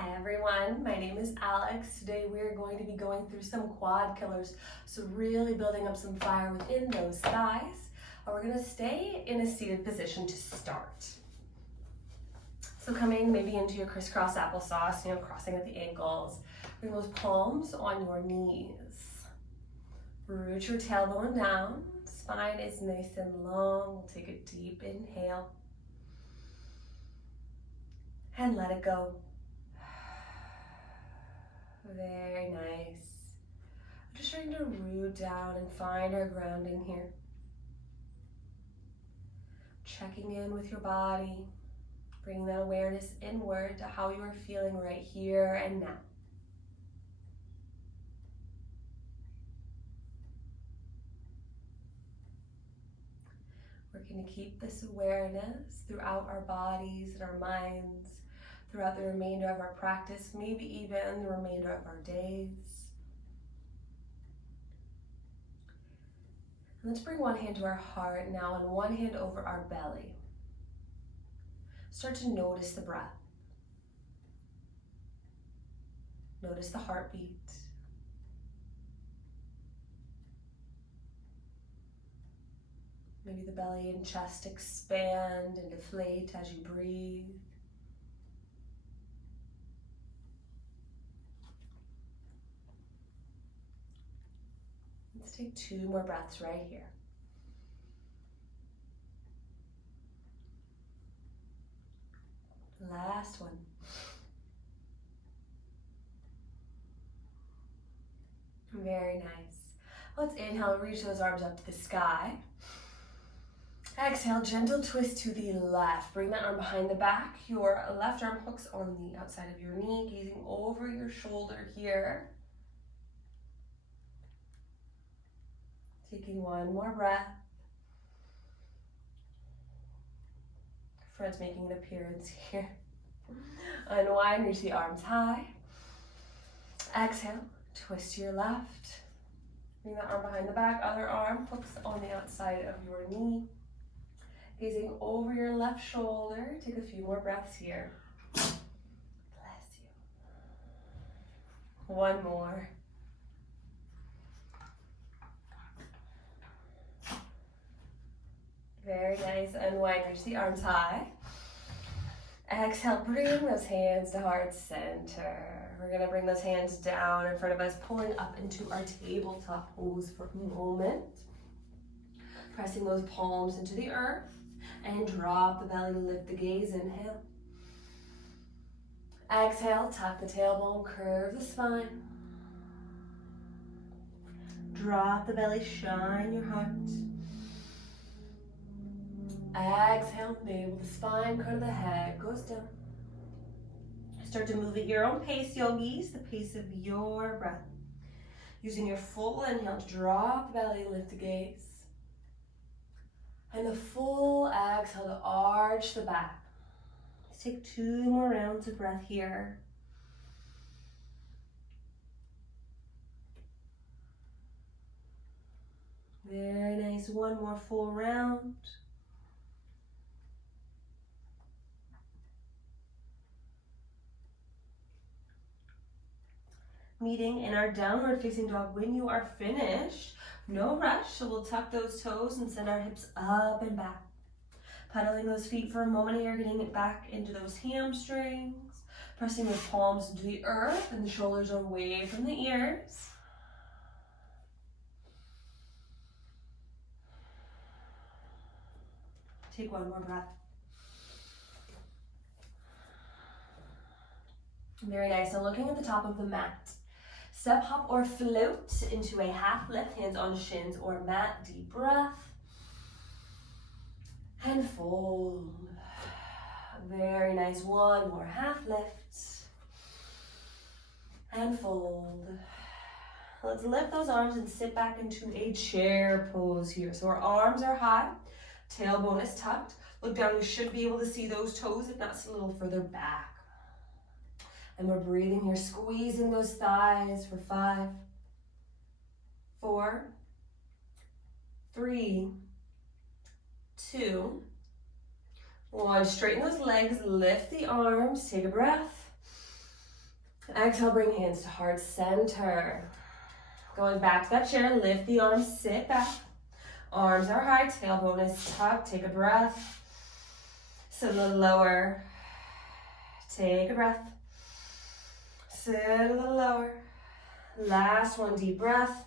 Hi everyone, my name is Alex. Today we're going to be going through some quad killers, so really building up some fire within those thighs. We're going to stay in a seated position to start. So coming maybe into your crisscross applesauce, crossing at the ankles. Bring those palms on your knees. Root your tailbone down. Spine is nice and long. We'll take a deep inhale. And let it go. Very nice. I'm just trying to root down and find our grounding here. Checking in with your body, bringing that awareness inward to how you are feeling right here and now. We're going to keep this awareness throughout our bodies and our minds, throughout the remainder of our practice, maybe even the remainder of our days. And let's bring one hand to our heart now and one hand over our belly. Start to notice the breath. Notice the heartbeat. Maybe the belly and chest expand and deflate as you breathe. Let's take 2 more breaths right here. Last one. Very nice. Let's inhale, reach those arms up to the sky. Exhale, gentle twist to the left. Bring that arm behind the back. Your left arm hooks on the outside of your knee, gazing over your shoulder here. Taking one more breath. Fred's making an appearance here. Unwind, reach the arms high. Exhale, twist to your left. Bring that arm behind the back. Other arm hooks on the outside of your knee. Gazing over your left shoulder. Take a few more breaths here. Bless you. One more. Very nice. Unwind, reach the arms high. Exhale, bring those hands to heart center. We're gonna bring those hands down in front of us, pulling up into our tabletop pose for a moment. Pressing those palms into the earth and drop the belly to lift the gaze. Inhale. Exhale, tuck the tailbone, curve the spine. Drop the belly, shine your heart. Exhale, navel the spine, crown of the head goes down. Start to move at your own pace, yogis, the pace of your breath. Using your full inhale to drop the belly, lift the gaze. And the full exhale to arch the back. Let's take 2 more rounds of breath here. Very nice, one more full round. Meeting in our downward facing dog when you are finished. No rush, so we'll tuck those toes and send our hips up and back. Pedaling those feet for a moment here, getting it back into those hamstrings. Pressing those palms into the earth and the shoulders away from the ears. Take one more breath. Very nice, and looking at the top of the mat. Step, hop, or float into a half lift, hands on shins or mat. Deep breath. And fold. Very nice, one more half lift. And fold. Let's lift those arms and sit back into a chair pose here. So our arms are high, tailbone is tucked. Look down, you should be able to see those toes, if not a little further back. And we're breathing here, squeezing those thighs for 5, 4, 3, 2, 1. Straighten those legs, lift the arms, take a breath. Exhale, bring hands to heart center. Going back to that chair, lift the arms, sit back. Arms are high, tailbone is tucked. Take a breath. Sit a little lower. Take a breath. Sit a little lower. Last one, deep breath.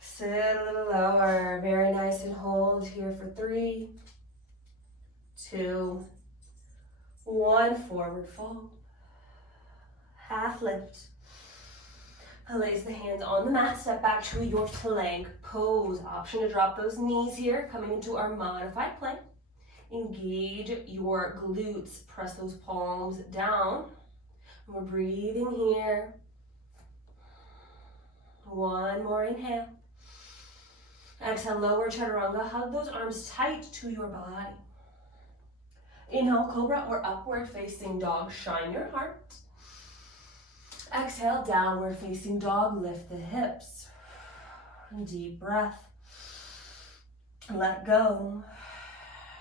Sit a little lower. Very nice, and hold here for 3, 2, 1. Forward fold. Half lift. Place the hands on the mat. Step back to your plank pose. Option to drop those knees here. Coming into our modified plank. Engage your glutes. Press those palms down. And we're breathing here. One more inhale. Exhale, lower chaturanga. Hug those arms tight to your body. Inhale, cobra or upward facing dog. Shine your heart. Exhale, downward facing dog. Lift the hips. Deep breath. Let go.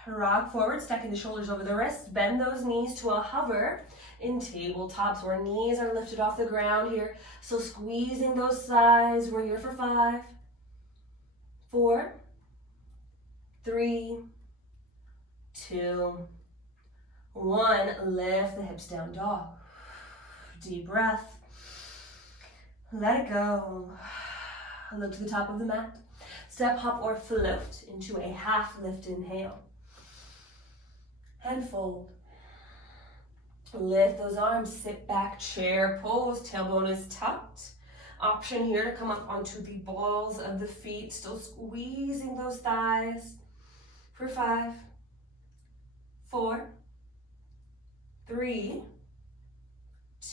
Rock forward, stacking the shoulders over the wrists. Bend those knees to a hover in tabletops where knees are lifted off the ground here. So squeezing those thighs. We're here for 5, 4, 3, 2, 1. Lift the hips down, dog. Deep breath. Let it go. Look to the top of the mat. Step, hop, or float into a half lift inhale. And fold. Lift those arms, sit back, chair pose, tailbone is tucked. Option here to come up onto the balls of the feet, still squeezing those thighs for 5, 4, 3,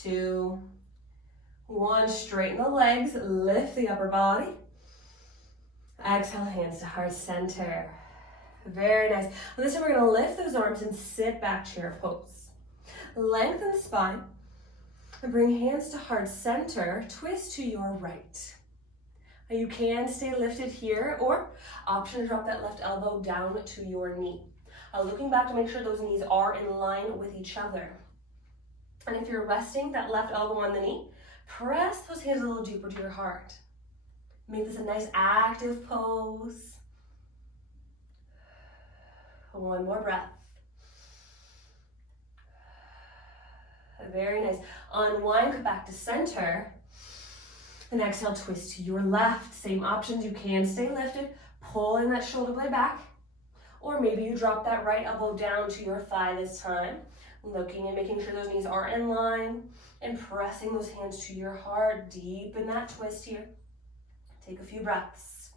2, 1. Straighten the legs, lift the upper body. Exhale, hands to heart center. Very nice. Well, this time we're going to lift those arms and sit back, chair pose. Lengthen the spine and bring hands to heart center. Twist to your right. Now you can stay lifted here, or option to drop that left elbow down to your knee. Looking back to make sure those knees are in line with each other. And if you're resting that left elbow on the knee, press those hands a little deeper to your heart. Make this a nice active pose. One more breath. Very nice. Unwind, come back to center. And exhale, twist to your left. Same options, you can stay lifted, pulling that shoulder blade back. Or maybe you drop that right elbow down to your thigh this time. Looking and making sure those knees are in line and pressing those hands to your heart. Deepen that twist here. Take a few breaths.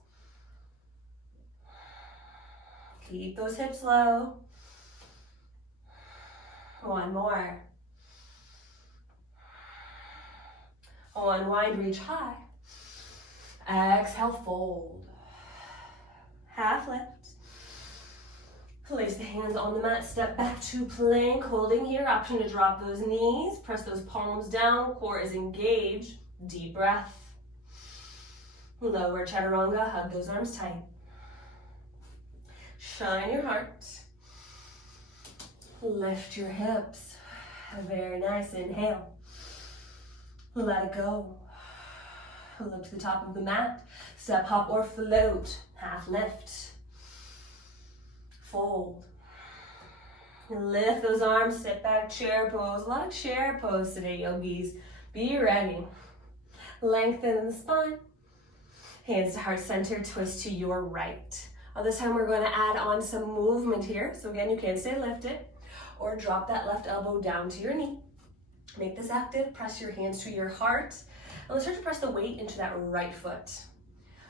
Keep those hips low. One more. Unwind, reach high. Exhale, fold. Half lift. Place the hands on the mat, step back to plank, holding here. Option to drop those knees, press those palms down, core is engaged. Deep breath. Lower chaturanga, hug those arms tight. Shine your heart. Lift your hips. Very nice, inhale. Let it go. Look to the top of the mat. Step, hop, or float. Half lift. Fold. Lift those arms, sit back, chair pose. A lot of chair pose today, yogis. Be ready. Lengthen the spine. Hands to heart center, twist to your right. This time we're going to add on some movement here. So again, you can stay lifted or drop that left elbow down to your knee. Make this active, press your hands to your heart. And let's start to press the weight into that right foot.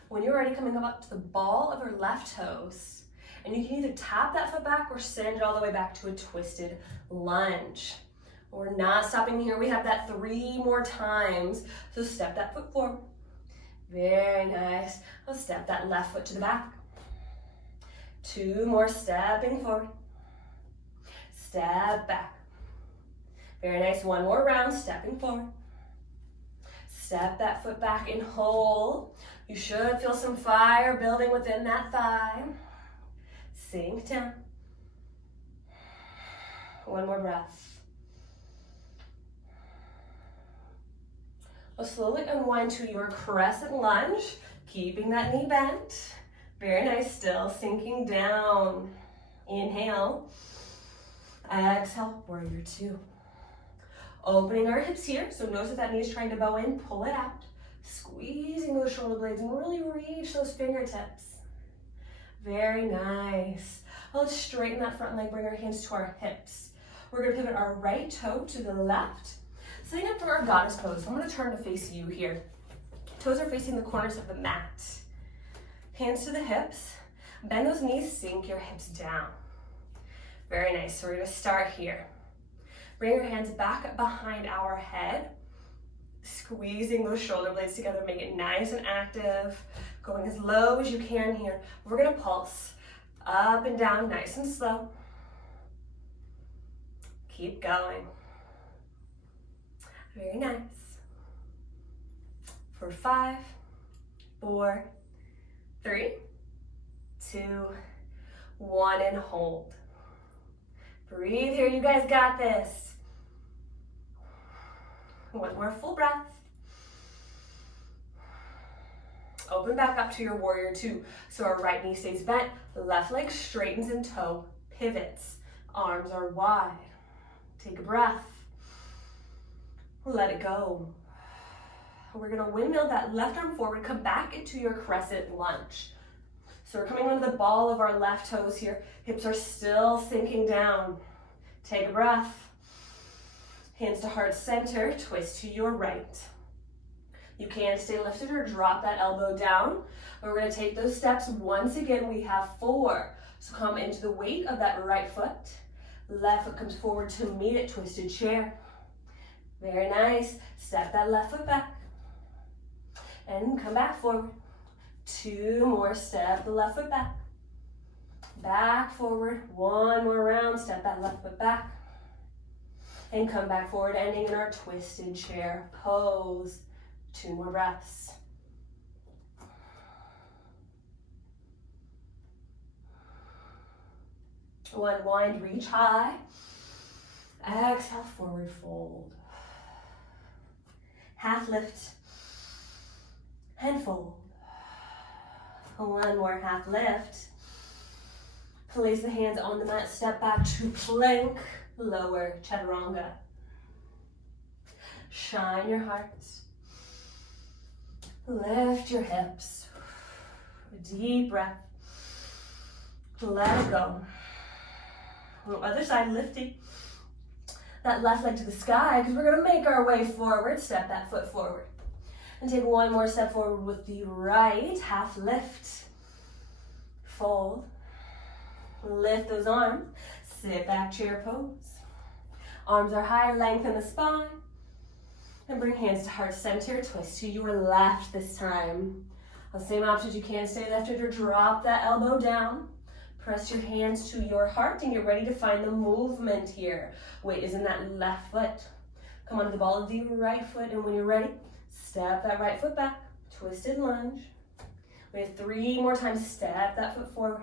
When you're ready, coming up to the ball of your left toes. And you can either tap that foot back or send it all the way back to a twisted lunge. We're not stopping here. We have that 3 more times. So step that foot forward. Very nice. Let's step that left foot to the back. 2 more, stepping forward. Step back. Very nice. 1 more round, stepping forward. Step that foot back and hold. You should feel some fire building within that thigh. Sink down. 1 more breath. We'll slowly unwind to your crescent lunge, keeping that knee bent. Very nice, still sinking down. Inhale. Exhale, warrior two. Opening our hips here, so notice if that knee is trying to bow in, pull it out. Squeezing those shoulder blades and really reach those fingertips. Very nice. Let's straighten that front leg, bring our hands to our hips. We're gonna pivot our right toe to the left. Setting up for our goddess pose. I'm gonna turn to face you here. Toes are facing the corners of the mat. Hands to the hips. Bend those knees, sink your hips down. Very nice, so we're gonna start here. Bring your hands back up behind our head. Squeezing those shoulder blades together, make it nice and active. Going as low as you can here. We're gonna pulse up and down, nice and slow. Keep going. Very nice. For 5, 4, 3, 2, 1, and hold. Breathe here, you guys got this. One more full breath. Open back up to your warrior two. So our right knee stays bent, left leg straightens and toe pivots. Arms are wide. Take a breath. Let it go. We're gonna windmill that left arm forward, come back into your crescent lunge. So we're coming onto the ball of our left toes here. Hips are still sinking down. Take a breath. Hands to heart center, twist to your right. You can stay lifted or drop that elbow down. We're gonna take those steps. Once again, we have 4. So come into the weight of that right foot. Left foot comes forward to meet it, twisted chair. Very nice. Step that left foot back. And come back forward. 2 more, step the left foot back. Back forward, 1 more round, step that left foot back. And come back forward, ending in our twisted chair pose. 2 more breaths. Unwind, reach high. Exhale, forward fold. Half lift and fold. 1 more half lift. Place the hands on the mat, step back to plank, lower chaturanga. Shine your heart. Lift your hips. Deep breath. Let it go. Other side, lifting that left leg to the sky because we're gonna make our way forward. Step that foot forward. And take 1 more step forward with the right, half lift. Fold. Lift those arms. Sit back, chair pose. Arms are high, lengthen the spine. And bring hands to heart center. Twist to your left this time. On the same option, you can stay lifted or drop that elbow down. Press your hands to your heart and get ready to find the movement here. Weight is in that left foot. Come onto the ball of the right foot, and when you're ready, step that right foot back. Twisted lunge. We have 3 more times. Step that foot forward.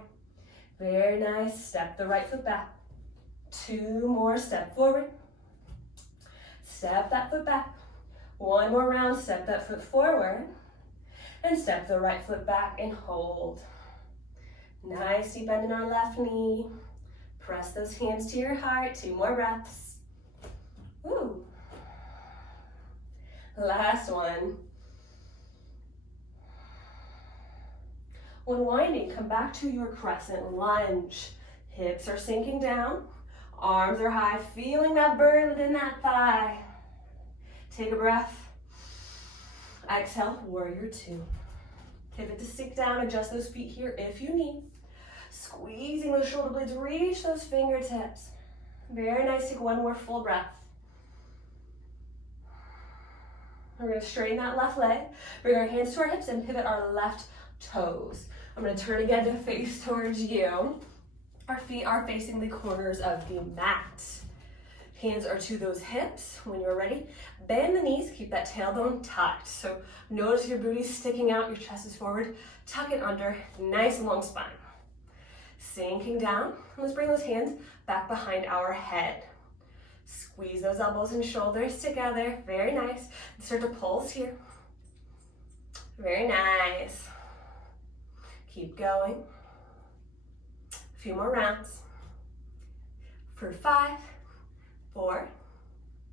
Very nice. Step the right foot back. 2 more. Step forward. Step that foot back. 1 more round. Step that foot forward. And step the right foot back and hold. Nice deep bend in our left knee. Press those hands to your heart. 2 more breaths. Woo. Last one. When winding, come back to your crescent lunge. Hips are sinking down. Arms are high, feeling that burn within that thigh. Take a breath. Exhale, warrior two. Pivot to stick down, adjust those feet here if you need. Squeezing those shoulder blades, reach those fingertips. Very nice, take 1 more full breath. We're gonna straighten that left leg, bring our hands to our hips and pivot our left toes. I'm gonna turn again to face towards you. Our feet are facing the corners of the mat. Hands are to those hips. When you're ready, bend the knees, keep that tailbone tucked. So notice your booty's sticking out, your chest is forward, tuck it under, nice long spine. Sinking down, let's bring those hands back behind our head. Squeeze those elbows and shoulders together. Very nice. Start to pulse here. Very nice. Keep going. A few more rounds. For 5, 4,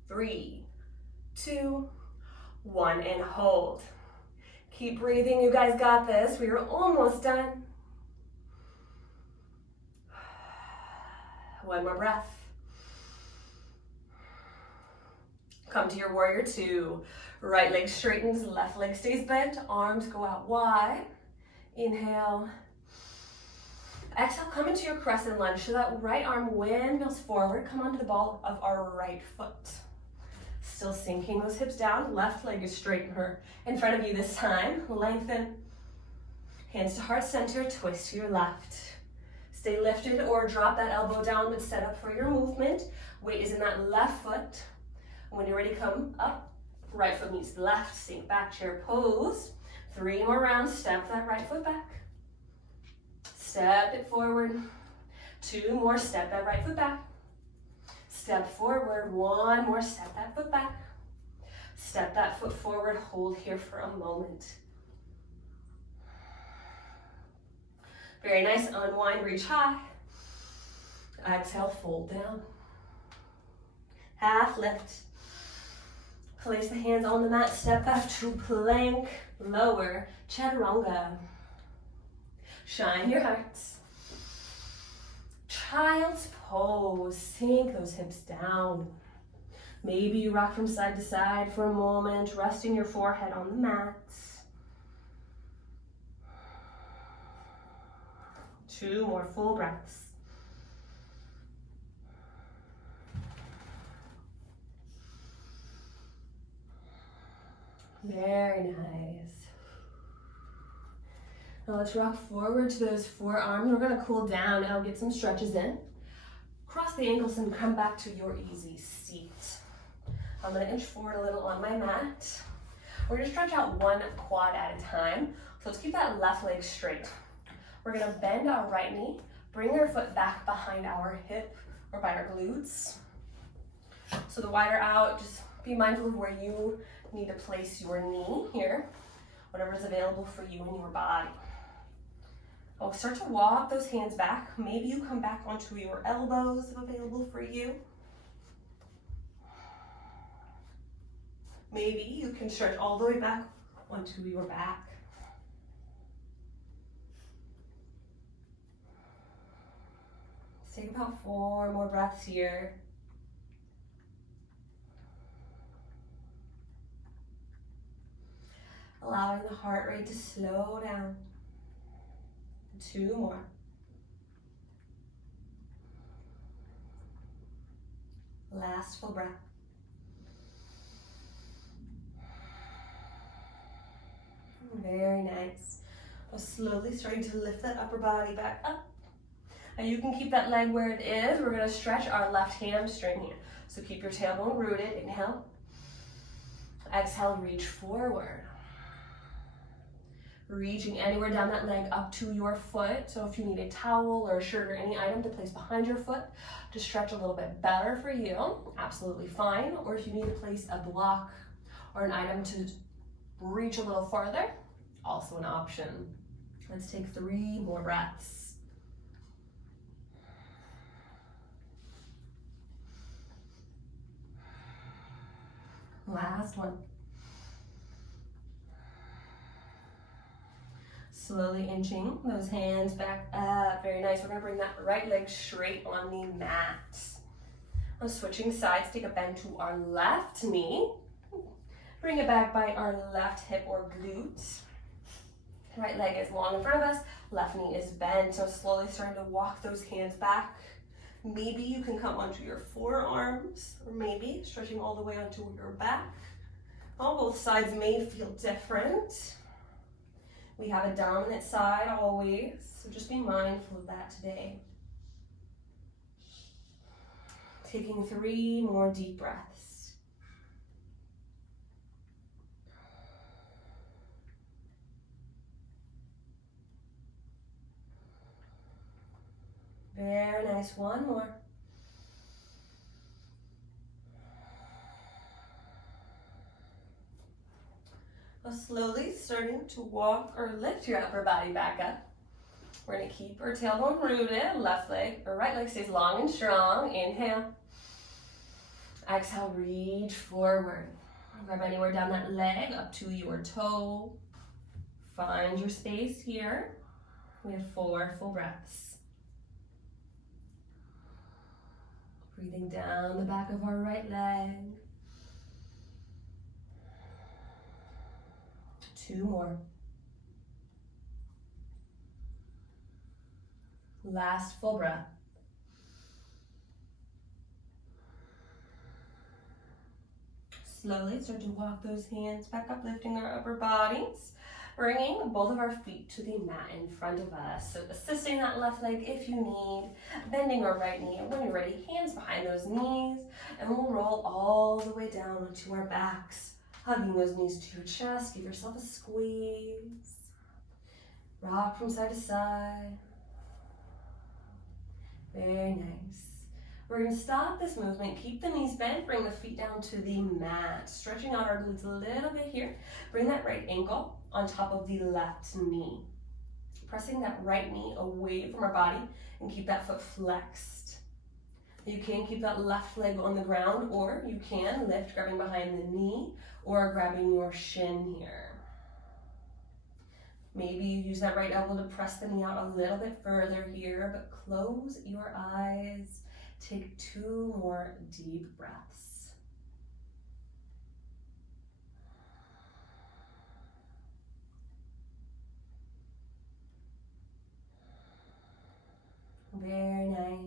3, 2, 1, and hold. Keep breathing. You guys got this. We are almost done. One more breath. Come to your warrior 2. Right leg straightens, left leg stays bent. Arms go out wide. Inhale. Exhale, come into your crescent lunge. So that right arm windmills forward. Come onto the ball of our right foot. Still sinking those hips down. Left leg is straight in front of you this time. Lengthen. Hands to heart center. Twist to your left. Stay lifted or drop that elbow down, but set up for your movement. Weight is in that left foot. When you're ready, come up. Right foot meets the left. Sink back, chair pose. 3 more rounds. Step that right foot back. Step it forward. 2 more. Step that right foot back. Step forward. 1 more. Step that foot back. Step that foot forward. Hold here for a moment. Very nice. Unwind, reach high. Exhale, fold down. Half lift. Place the hands on the mat. Step back to plank. Lower chaturanga. Shine your hearts. Child's pose. Sink those hips down. Maybe you rock from side to side for a moment, resting your forehead on the mat. 2 more full breaths. Very nice. Now let's rock forward to those forearms. We're gonna cool down now, get some stretches in. Cross the ankles and come back to your easy seat. I'm gonna inch forward a little on my mat. We're gonna stretch out one quad at a time. So let's keep that left leg straight. We're gonna bend our right knee, bring our foot back behind our hip or by our glutes. So the wider out, just be mindful of where you need to place your knee here, whatever is available for you and your body. Oh, start to walk those hands back. Maybe you come back onto your elbows if available for you. Maybe you can stretch all the way back onto your back. Take about 4 more breaths here. Allowing the heart rate to slow down. 2 more. Last full breath. Very nice. We're slowly starting to lift that upper body back up. And you can keep that leg where it is. We're going to stretch our left hamstring here. So keep your tailbone rooted. Inhale. Exhale, reach forward. Reaching anywhere down that leg up to your foot. So if you need a towel or a shirt or any item to place behind your foot to stretch a little bit better for you, absolutely fine. Or if you need to place a block or an item to reach a little farther, also an option. Let's take 3 more breaths. Last one. Slowly inching those hands back up. Very nice. We're going to bring that right leg straight on the mat. Now switching sides, take a bend to our left knee. Bring it back by our left hip or glute. Right leg is long in front of us. Left knee is bent. So slowly starting to walk those hands back. Maybe you can come onto your forearms, or maybe stretching all the way onto your back. On both sides may feel different. We have a dominant side always, so just be mindful of that today. Taking 3 more deep breaths. Very nice. 1 more. Now slowly starting to walk or lift your upper body back up. We're gonna keep our tailbone rooted, left leg or right leg stays long and strong. Inhale. Exhale, reach forward. Grab anywhere down that leg up to your toe. Find your space here. We have 4 full breaths. Breathing down the back of our right leg. 2 more. Last full breath. Slowly start to walk those hands back up, lifting our upper bodies. Bringing both of our feet to the mat in front of us. So assisting that left leg if you need. Bending our right knee. And when you're ready, hands behind those knees. And we'll roll all the way down onto our backs. Hugging those knees to your chest. Give yourself a squeeze. Rock from side to side. Very nice. We're going to stop this movement. Keep the knees bent. Bring the feet down to the mat. Stretching out our glutes a little bit here. Bring that right ankle on top of the left knee. Pressing that right knee away from our body and keep that foot flexed. You can keep that left leg on the ground, or you can lift, grabbing behind the knee or grabbing your shin here. Maybe you use that right elbow to press the knee out a little bit further here, but close your eyes. Take 2 more deep breaths. Very nice.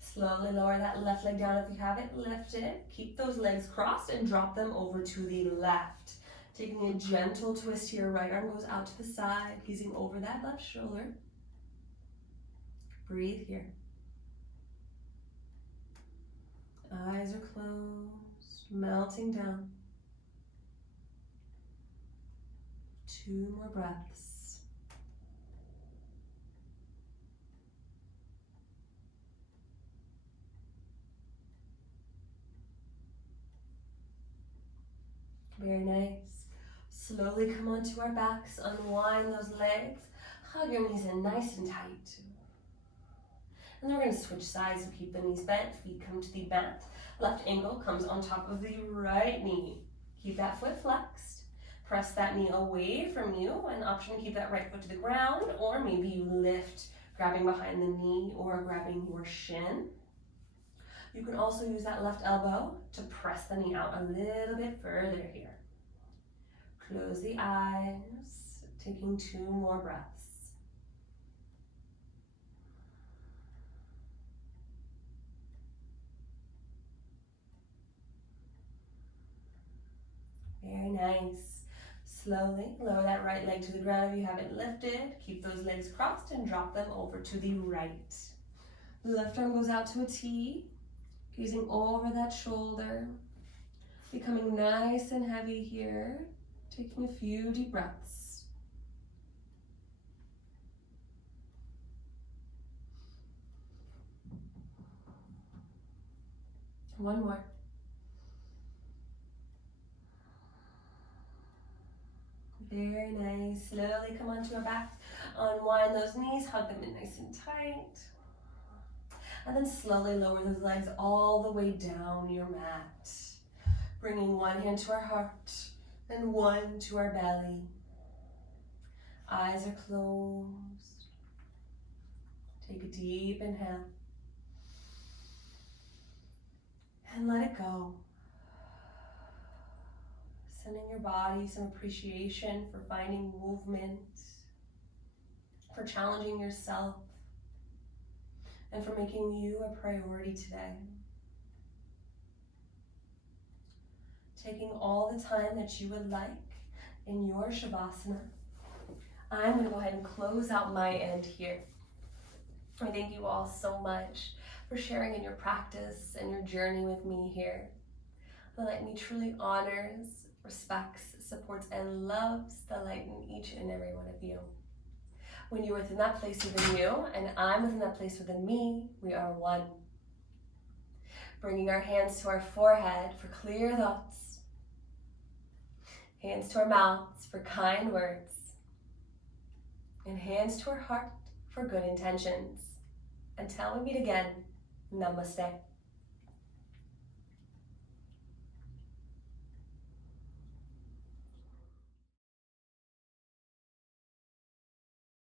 Slowly lower that left leg down if you have it lifted. Keep those legs crossed and drop them over to the left. Taking a gentle twist here, right arm goes out to the side, gazing over that left shoulder. Breathe here. Eyes are closed, melting down. 2 more breaths. Very nice. Slowly come onto our backs, unwind those legs, hug your knees in nice and tight. And then we're going to switch sides and keep the knees bent, feet come to the mat. Left ankle comes on top of the right knee. Keep that foot flexed. Press that knee away from you. An option to keep that right foot to the ground, or maybe you lift, grabbing behind the knee or grabbing your shin. You can also use that left elbow to press the knee out a little bit further here. Close the eyes, taking 2 more breaths. Very nice. Slowly lower that right leg to the ground if you have it lifted. Keep those legs crossed and drop them over to the right. The left arm goes out to a T, gazing over that shoulder. Becoming nice and heavy here. Taking a few deep breaths. One more. Very nice. Slowly come onto our backs. Unwind those knees, hug them in nice and tight. And then slowly lower those legs all the way down your mat. Bringing one hand to our heart and one to our belly. Eyes are closed. Take a deep inhale. And let it go. Sending your body some appreciation for finding movement, for challenging yourself, and for making you a priority today. Taking all the time that you would like in your Shavasana. I'm going to go ahead and close out my end here. I thank you all so much for sharing in your practice and your journey with me here. The Light in Me truly honors, respects, supports, and loves the light in each and every one of you. When you're within that place within you, and I'm within that place within me, we are one. Bringing our hands to our forehead for clear thoughts. Hands to our mouths for kind words. And hands to our heart for good intentions. Until we meet again, namaste.